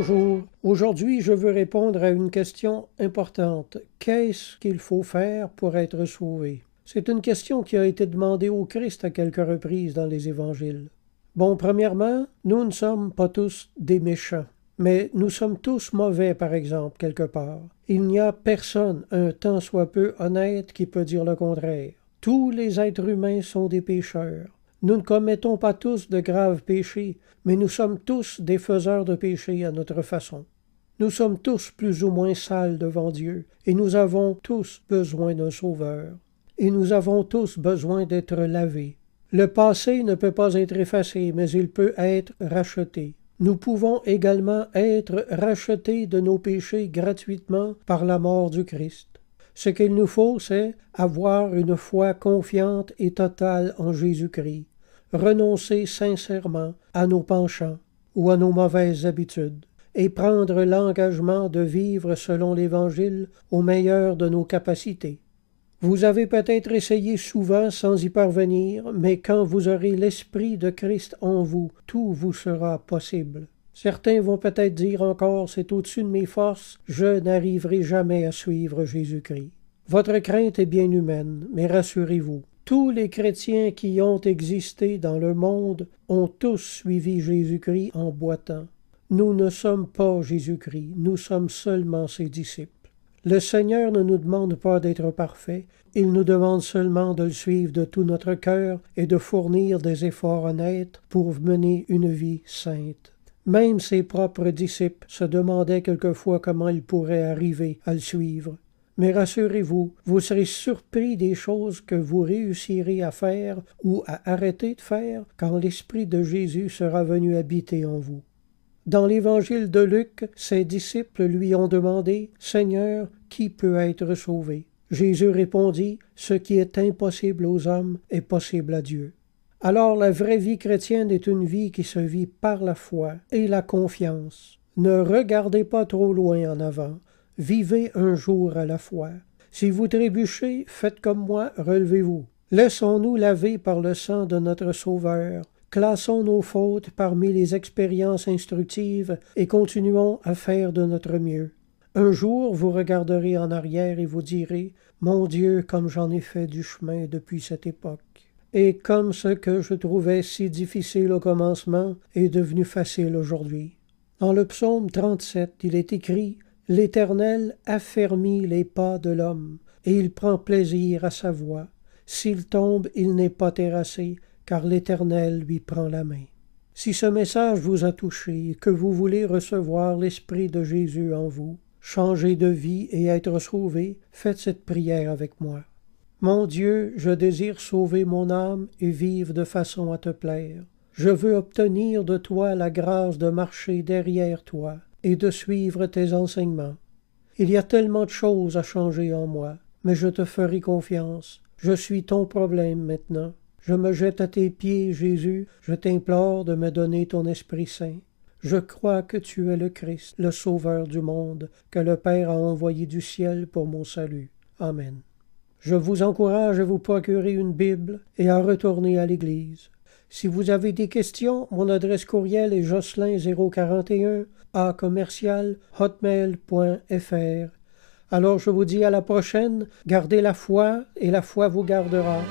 Bonjour, aujourd'hui je veux répondre à une question importante. Qu'est-ce qu'il faut faire pour être sauvé? C'est une question qui a été demandée au Christ à quelques reprises dans les évangiles. Bon, premièrement, nous ne sommes pas tous des méchants, mais nous sommes tous mauvais, par exemple, quelque part. Il n'y a personne, un tant soit peu honnête, qui peut dire le contraire. Tous les êtres humains sont des pécheurs. Nous ne commettons pas tous de graves péchés, mais nous sommes tous des faiseurs de péchés à notre façon. Nous sommes tous plus ou moins sales devant Dieu, et nous avons tous besoin d'un sauveur. Et nous avons tous besoin d'être lavés. Le passé ne peut pas être effacé, mais il peut être racheté. Nous pouvons également être rachetés de nos péchés gratuitement par la mort du Christ. Ce qu'il nous faut, c'est avoir une foi confiante et totale en Jésus-Christ, renoncer sincèrement à nos penchants ou à nos mauvaises habitudes, et prendre l'engagement de vivre selon l'Évangile au meilleur de nos capacités. Vous avez peut-être essayé souvent sans y parvenir, mais quand vous aurez l'Esprit de Christ en vous, tout vous sera possible. Certains vont peut-être dire encore, c'est au-dessus de mes forces, je n'arriverai jamais à suivre Jésus-Christ. Votre crainte est bien humaine, mais rassurez-vous, tous les chrétiens qui ont existé dans le monde ont tous suivi Jésus-Christ en boitant. Nous ne sommes pas Jésus-Christ, nous sommes seulement ses disciples. Le Seigneur ne nous demande pas d'être parfaits, il nous demande seulement de le suivre de tout notre cœur et de fournir des efforts honnêtes pour mener une vie sainte. Même ses propres disciples se demandaient quelquefois comment ils pourraient arriver à le suivre. Mais rassurez-vous, vous serez surpris des choses que vous réussirez à faire ou à arrêter de faire quand l'Esprit de Jésus sera venu habiter en vous. Dans l'Évangile de Luc, ses disciples lui ont demandé « Seigneur, qui peut être sauvé ?» Jésus répondit « Ce qui est impossible aux hommes est possible à Dieu. » Alors la vraie vie chrétienne est une vie qui se vit par la foi et la confiance. Ne regardez pas trop loin en avant. Vivez un jour à la fois. Si vous trébuchez, faites comme moi, relevez-vous. Laissons-nous laver par le sang de notre Sauveur. Classons nos fautes parmi les expériences instructives et continuons à faire de notre mieux. Un jour, vous regarderez en arrière et vous direz « Mon Dieu, comme j'en ai fait du chemin depuis cette époque. » Et comme ce que je trouvais si difficile au commencement est devenu facile aujourd'hui. Dans le psaume 37, il est écrit « L'Éternel affermit les pas de l'homme, et il prend plaisir à sa voie. S'il tombe, il n'est pas terrassé, car l'Éternel lui prend la main. » Si ce message vous a touché et que vous voulez recevoir l'Esprit de Jésus en vous, changer de vie et être sauvé, faites cette prière avec moi. Mon Dieu, je désire sauver mon âme et vivre de façon à te plaire. Je veux obtenir de toi la grâce de marcher derrière toi et de suivre tes enseignements. Il y a tellement de choses à changer en moi, mais je te ferai confiance. Je suis ton problème maintenant. Je me jette à tes pieds, Jésus, je t'implore de me donner ton Esprit Saint. Je crois que tu es le Christ, le Sauveur du monde, que le Père a envoyé du ciel pour mon salut. Amen. Je vous encourage à vous procurer une Bible et à retourner à l'Église. Si vous avez des questions, mon adresse courriel est jocelyn041@hotmail.fr. Alors je vous dis à la prochaine, gardez la foi et la foi vous gardera.